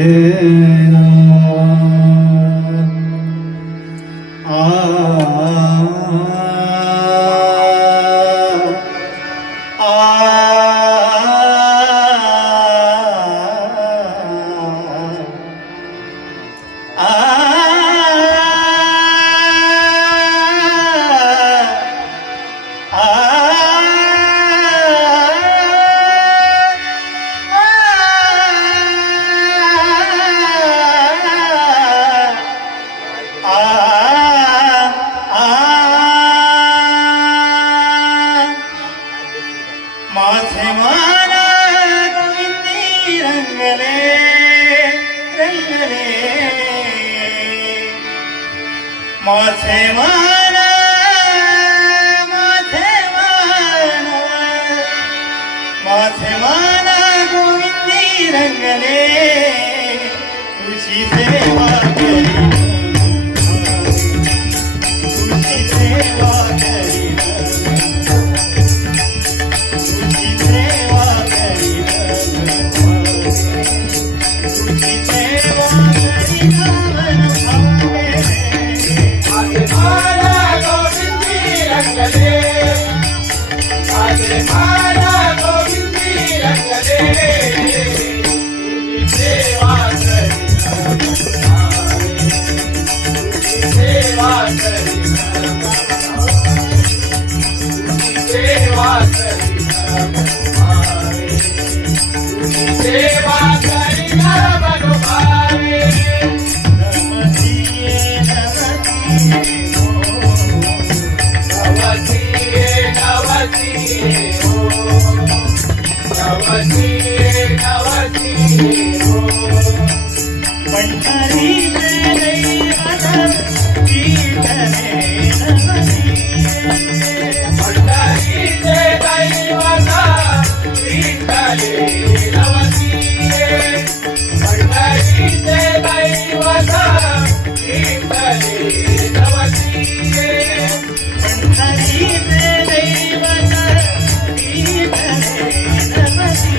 Ah माझे मन माझे मन माझे मन गोविंदी रंगले तुझी सेवा केली Yeah. Pandhari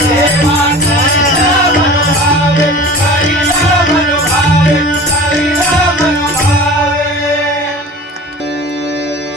Hare Krishna.